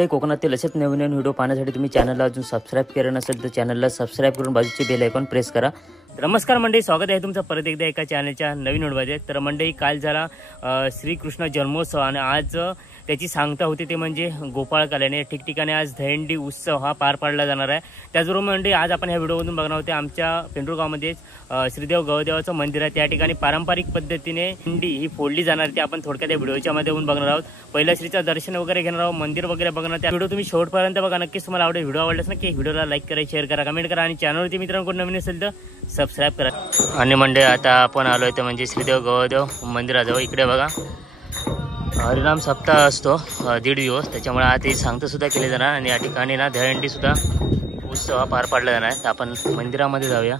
मंडळी, कोकणातील असेच नवीन व्हिडिओ पाहण्यासाठी तुम्ही चॅनलला अजून सबस्क्राइब केलं नसेल तर चॅनलला सबस्क्राइब करून बाजूचे बेल आयकॉन प्रेस करा। नमस्कार मंडळी, स्वागत आहे तुमचं परत एकदा एका चॅनलच्या नवीन व्हिडिओमध्ये। तर मंडळी, काल झाला श्रीकृष्ण जन्मोत्सव आणि आज त्याची सांगता होती ते म्हणजे गोपाळकाल्याने ठिकठिकाणी आज दहीहंडी उत्सव हा पार पाडला जाणार आहे। त्याचबरोबर मंडळी, आज आपण ह्या व्हिडिओमधून बघणार आहोत आमच्या पेंढुरगावमध्ये श्रीदेव गवदेवाचं मंदिर आहे। त्या ठिकाणी पारंपरिक पद्धतीने हंडी ही फोडली जाणार ती आपण थोडक्यात या व्हिडिओच्या माध्यमातून बघणार आहोत। पहिल्या श्रीचं दर्शन वगैरे घेणार आहोत, मंदिर वगैरे बघणार। त्या व्हिडिओ तुम्ही शेवटपर्यंत बघा, नक्कीच तुम्हाला आवडेल। व्हिडिओ आवडल्यास नक्की व्हिडिओला लाईक करा, शेअर करा, कमेंट करा आणि चॅनलवरती मित्रांनो नवीन असेल तर सबस्क्राइब करा। आणि मंडळी, आता आपण आलोय ते म्हणजे श्रीदेव गवदेव मंदिराजवळ। इकडे बघा, हरिनाम सप्ताह असतो 1.5 दिवस, त्याच्यामुळे आज ते सांगता सुद्धा केले जाणार आणि या ठिकाणी ना दहीहंडी सुद्धा उत्सव हा पार पाडला जाणार आहे। तर आपण मंदिरामध्ये जाऊया।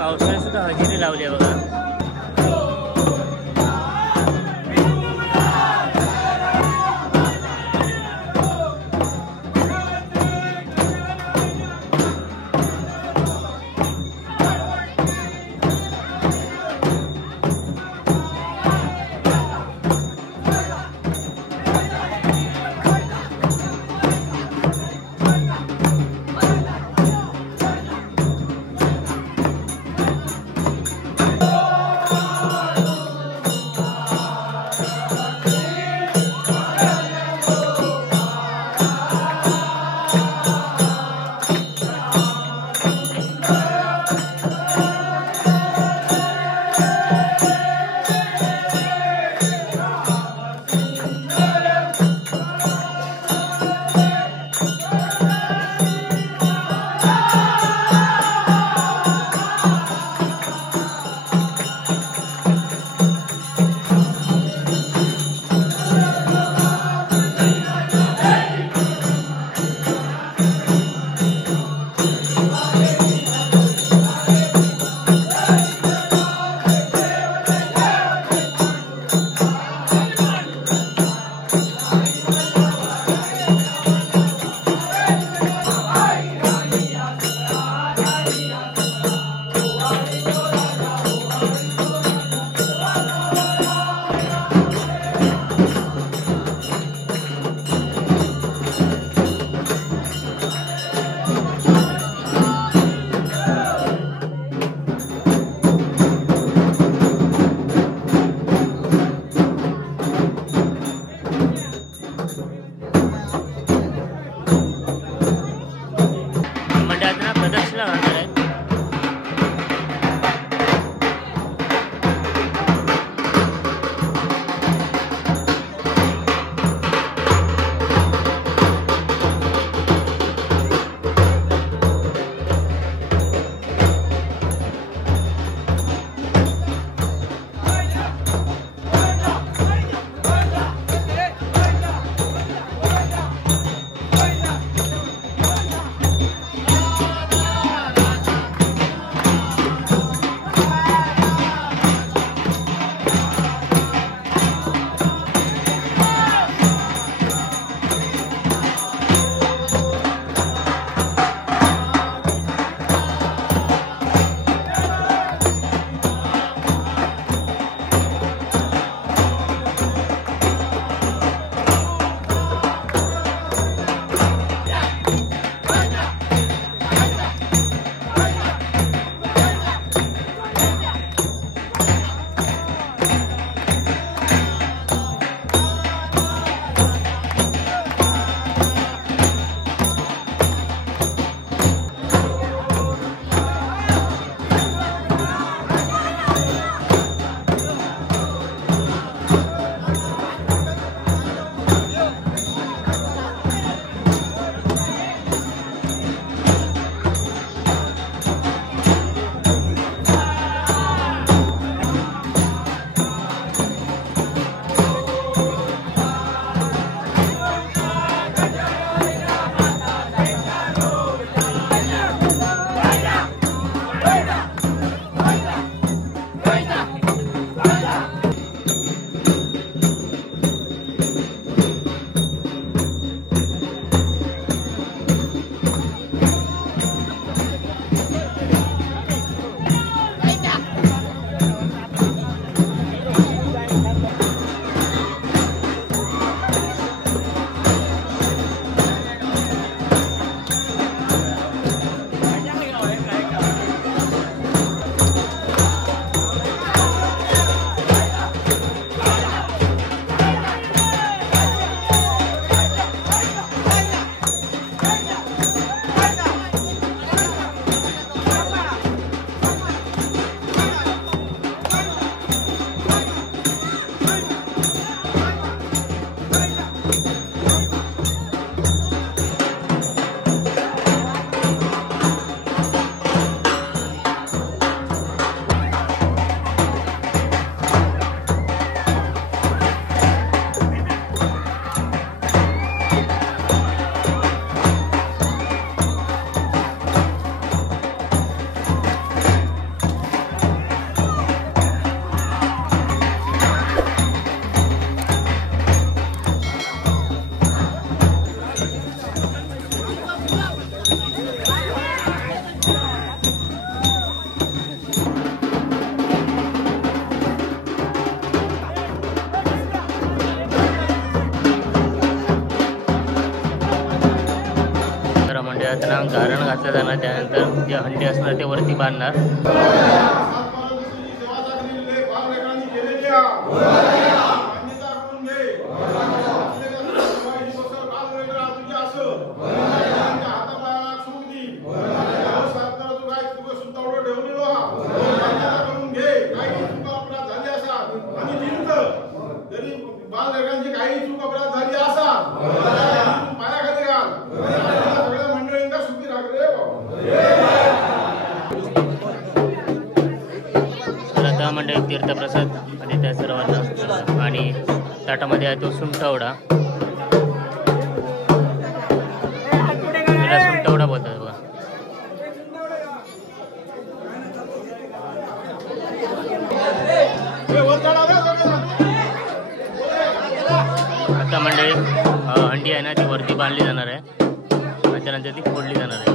पावसाने सुद्धा हजेरी लावली आहे बघा। त्यांना गारण घातलं जाणार. त्यानंतर जे हंडी असणार ते वरती बांधणार. मंडळी तीर्थप्रसाद आणि त्या सर्वांना आणि ताटामध्ये आहे तो सुंठवडा. त्याला सुंठवडा बोलतात बघा. आता मंडळी हंडी आहे ना ती वरती बांधली जाणार आहे आणि त्यानंतर ती फोडली जाणार आहे.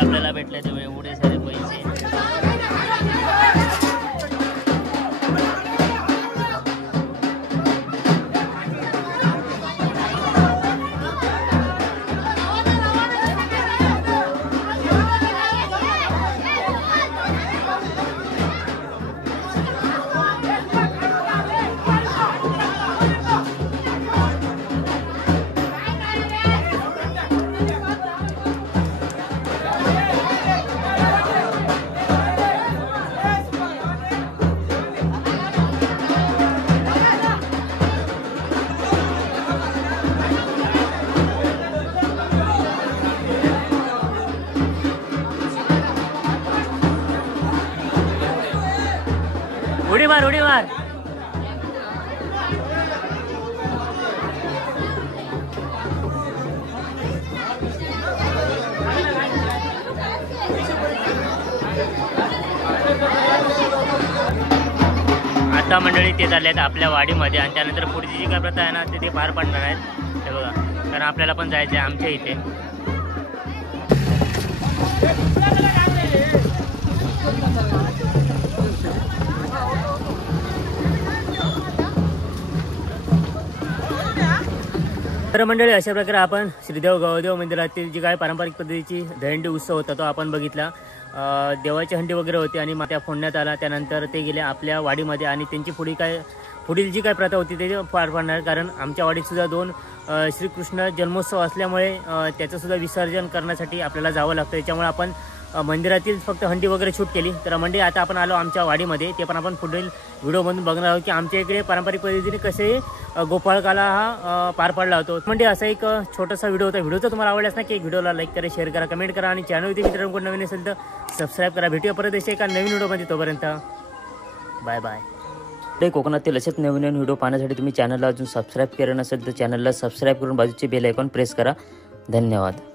आपल्याला भेटले तेव्हा एवढे सारे पैसे. उडी मार उडी मार. आता मंडळी ते चालले आहेत आपल्या वाडीमध्ये आणि त्यानंतर पुढची जी काय प्रथा आहे ना ते पार पडणार आहेत. हे बघा, कारण आपल्याला पण जायचं आहे आमच्या इथे. तर मंडळी अशा प्रकारे आपण श्रीदेव गवदेव मंदिरातील जी काय पारंपरिक पद्धतीची दहीहंडी उत्सव होता तो आपण बघितला. देवाची हंडी वगैरे होती आणि त्या फोडण्यात आला. त्यानंतर ते गेले आपल्या वाडीमध्ये आणि त्यांची पुढील जी काय प्रथा होती ते पार पाडणार. कारण आमच्या वाडीत सुद्धा 2 श्रीकृष्ण जन्मोत्सव असल्यामुळे त्याचं सुद्धा विसर्जन करण्यासाठी आपल्याला जावं लागतं. त्याच्यामुळे आपण मंदिरातील फक्त हंडी वगैरे शूट केली. तर मंडळी आता आपण आलो आमच्या वाडीमध्ये. ते पण आपण पुढील व्हिडिओमधून बघणार आहोत की आमच्या इकडे पारंपरिक पद्धतीने कसे गोपाळकाला हा पार पाडला होतो. म्हणजे असा एक छोटासा व्हिडिओ होता. व्हिडिओ जर तुम्हाला आवडल्यास ना की व्हिडिओला लाईक करा, शेअर करा, कमेंट करा आणि चॅनलवरती मित्रांकडून नवीन असेल तर सबस्क्राईब करा. भेटूया परत एका नवीन व्हिडिओमध्ये. तोपर्यंत बाय बाय. कोकणातील असेच नवीन व्हिडिओ पाहण्यासाठी तुम्ही चॅनलला अजून सबस्क्राईब केलं नसेल तर चॅनलला सबस्क्राईब करून बाजूचे बेल आयकॉन प्रेस करा. धन्यवाद.